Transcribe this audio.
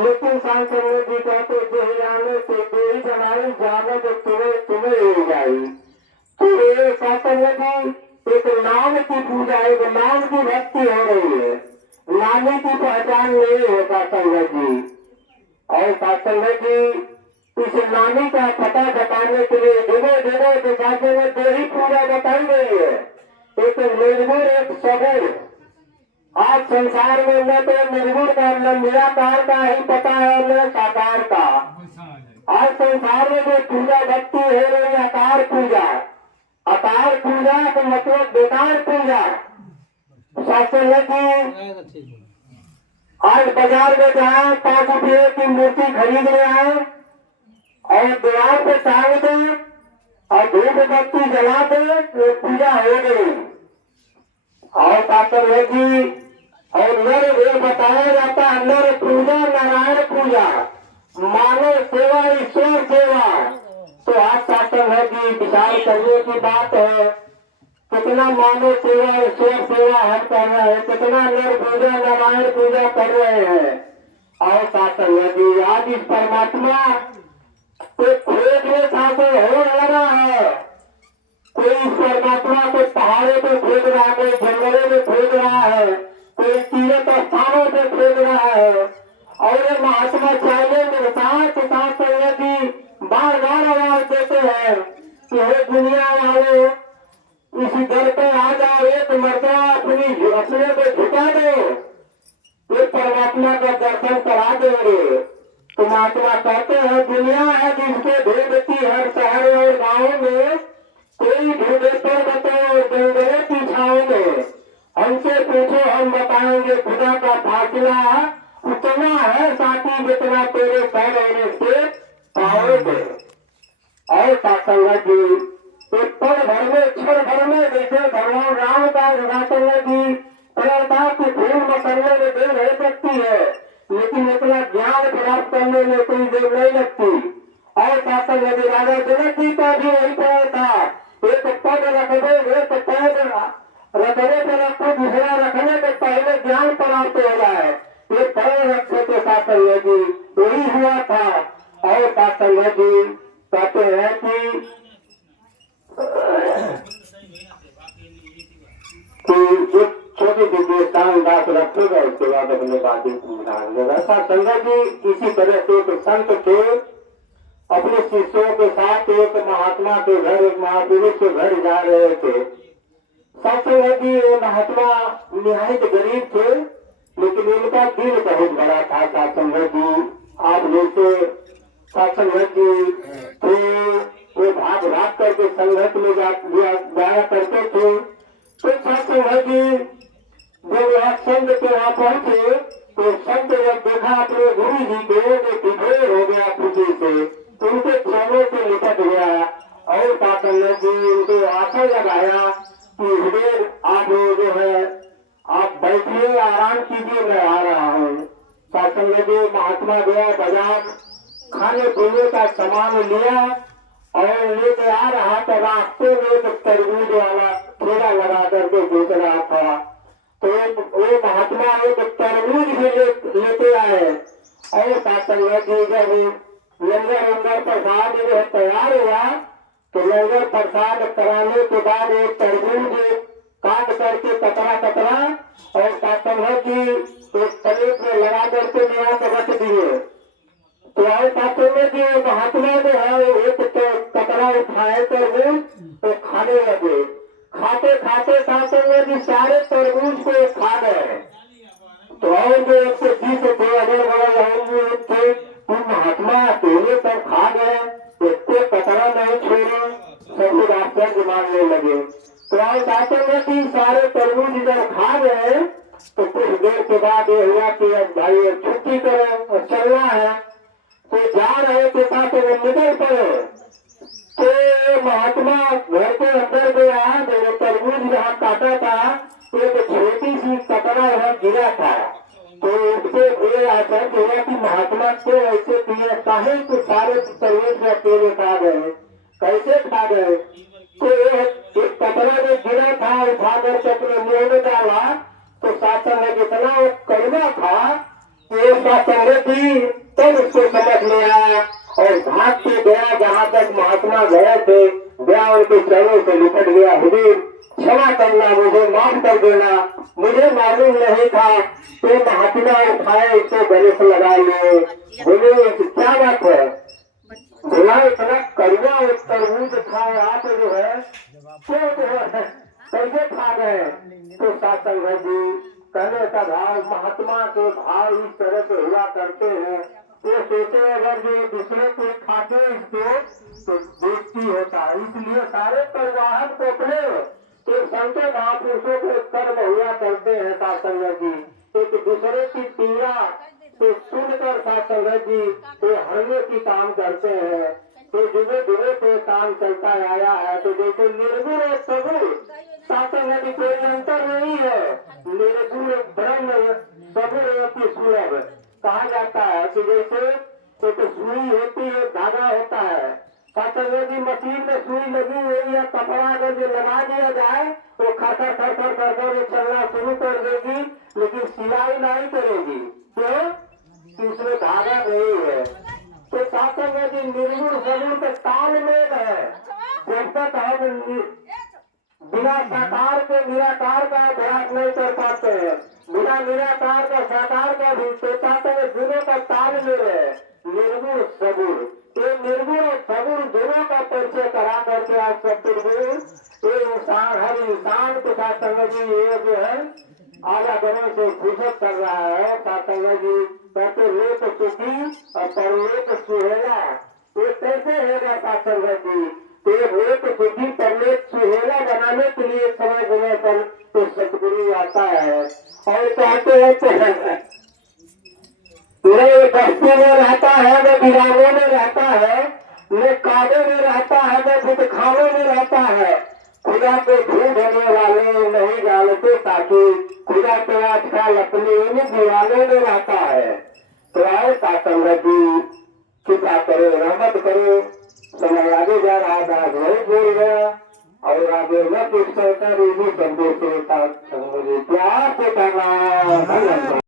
लेकिन सांसद जी कहते देह जाने से देही जनाई जाने तो तुम्हें तुम्हें हो जाई। तो ये सांसद जी एक नाम की पूजा, एक नाम की भक्ति हो रही है, नामी की पहचान नहीं होता संगत जी। और सांसद जी इस नामी का पता बताने के लिए जगह जगह के शासन में देही पूजा बताई गई है। एक मजबूर एक सबूर। आज संसार में न तो मजबूर का न निराकार का ही पता है न साकार का। आज संसार में जो पूजा भक्ति है रही आकार पूजा, आकार पूजा का मतलब बेकार पूजा। शास्त्र है कि आज बाजार में जाए 5 रुपये की मूर्ति खरीद ले आए और दीवार पे टांग दे और धूप बत्ती जला दे तो पूजा हो गई। और शास्त्र है कि और नर ये बताया जाता है नर पूजा नारायण पूजा, मानव सेवा ईश्वर सेवा। तो आज शास्त्र है कि विचार करने की बात है, कितना मानव सेवा ईश्वर सेवा हम कर रहे हैं, कितना नर पूजा नारायण पूजा कर रहे हैं। और शास्त्र है कि आज इस परमात्मा को खोज में शासन हो रहा है। कोई इस परमात्मा को पहाड़ों पे खोज रहा है, कोई जंगलों में खोज रहा है, कोई तीर्थ स्थानों पे खोज रहा है। और ये महात्मा चाहिए मेरे साथ की बार बार आवाज देते हैं कि हे दुनिया वाले इस दर पे आ जाओ, एक मर्तबा अपने पे झुका दो, ये परमात्मा का दर्शन करा देंगे। तो महात्मा कहते हैं दुनिया है जिसके ढूंढती हर शहर और गाँव में, कोई ढूंढे पर्वतों और जंगलों की छाओं में। हमसे पूछो हम बताएंगे खुदा का फासला उतना है साथी जितना तेरे पैर होने से पाओगे। और संगत जी एक पल भर में क्षण भर में जैसे भगवान राम का संगत जी प्रेरणा की भूल में करने में देर हो सकती है, लेकिन इतना ज्ञान प्राप्त करने में कोई देर नहीं लगती। और संगत जी राजा जनक जी का भी वही पैर था, एक पद रख दो, एक पैर रखने पर रखो, दूसरा रखने के पहले ज्ञान प्राप्त हो जाए, ये पैर रखे तो संगत जी यही हुआ था। और संगत जी कहते हैं कि छोटी सी दास रखेगा उसके बाद अपने बातें समझाएंगे। ऐसा संगत जी इसी तरह से एक संत थे, अपने शिष्यों के साथ एक महात्मा के घर, एक महापुरुष के घर जा रहे थे। सत्संग जी ये महात्मा निहायत गरीब थे, लेकिन इनका दिल बहुत बड़ा था। सत्संग जी आप जैसे सत्संग जी तो वो भाग भाग करके संगत में जाया करते थे। तो सत्संग जी जब वह संत के वहां पहुंचे तो संत जब देखा अपने गुरु जी को विभोर हो गया खुशी से, उनके चरणों से निकट गया और सत्संग जी उनको आशा लगाया कि हृदय आप जो है आप बैठिए आराम कीजिए, मैं आ रहा हूँ। सत्संग जी महात्मा गया बाजार, खाने पीने का सामान लिया और लेके आ रहा तो रास्ते में एक तरबूज वाला ठेला लगा करके बेच रहा था। तो वो महात्मा एक तरबूज भी लेते आए और सत्संग जी जब लंगर प्रसाद जो तैयार हुआ तो लंगर प्रसाद कराने के बाद एक तरबूज काट करके कतरा कतरा और सत्संग जी एक प्लेट में लगा करके नया रख दिए। तो आए सत्संग जी महात्मा जो है एक कतरा उठाए तरबूज तो खाने लगे। खाते खाते सत्संग जी सारे तरबूज को खा गए। तो और जो एक से 20 थे अगल बगल थे, महात्मा अकेले पर खा गए, इसको कतरा नहीं छोड़े, सब लोग आश्चर्य मानने लगे। तो आज सत्संग जी सारे तरबूज जब खा गए तो कुछ देर के बाद ये हुआ कि अब भाई छुट्टी करो और चलना है। तो जा रहे थे साथ में निकल पड़े तो महात्मा घर के अंदर गया, मेरे तरबूज जहाँ काटा था एक छोटी सी कतरा वहाँ गिरा था। तो उससे ये आश्चर्य हुआ कि महात्मा को ऐसे किए काहे तो सारे तरबूज में अकेले खा गए, कैसे खा गए। तो एक कतरा में गिरा था, उठा कर अपने मुंह में डाला तो शासन में जितना वो कड़वा था एक बात संगति तब उसको समझ में आया और भाग के गया जहाँ तक महात्मा गए थे, गया उनके चरणों से लिपट गया, हुजूर क्षमा करना, मुझे माफ कर देना, मुझे मालूम नहीं था। तो महात्मा उठाए इसको गले से लगा लिए, बोले क्या बात है भला, इतना कड़वा तरबूज खाए आप जो है क्यों जो है कैसे खा गए। तो सासंग जी कहने का भाव, महात्मा के भाव इस तरह से हुआ करते हैं। वो सोचे अगर जो दूसरे को खाते इसको तो बेइज्जती होता है, इसलिए सारे परिवाहन को अपने तो संतो महापुरुषों के कर्म हुआ करते हैं। सासंग जी एक दूसरे की पीड़ा तो सुनकर सासंग जी तो हरने की काम करते हैं। तो धीरे धीरे से काम चलता आया है। तो जैसे निर्गुण और सगुण सासंग जी कोई अंतर नहीं है, निर्गुण ब्रह्म सगुण की सुलभ कहा जाता है। कि जैसे एक सुई होती है, धागा होता है, सासंग जी मशीन में सुई लगी हुई है, कपड़ा अगर जो लगा दिया जाए तो खर खर खर खर कर वो चलना शुरू कर देगी, लेकिन सिलाई नहीं करेगी। तो इसमें धागा नहीं है। तो सासंग जी निर्गुण सगुण का तालमेल है। जब तक हम बिना साकार के निराकार का अभ्यास नहीं कर पाते हैं, बिना निराकार का साकार का भी तो दोनों का तालमेल है निर्गुण सगुण। ये निर्गुण और सगुण दोनों का परिचय करा करके आप सतगुरु ये इंसान हर इंसान के साथ संगत जी ये जो है आवागमन से फुर्सत कर रहा है। सासंग जी कहते लोक सुखी और परलोक सुहेला, ये कैसे होगा सासंग जी। तो लोक सुखी परलोक सुहेला बनाने के लिए समय समय पर तो सतगुरु आता है और कहते हैं पूरे बस्ती में रहता है, वो वीरानों में रहता है, वो काबे में रहता है, वो बुतखानों में रहता है। खुदा को ढूंढने वाले नहीं जानते ताकि खुदा के आजकल अपने इन दीवानों में रहता है। तो आए सासंग जी कृपा करो, रहमत करो। समय आगे जा रहा था, वही बोल गया और आगे न पूछ सकता, शब्दों से सासंग जी प्यार से कहना।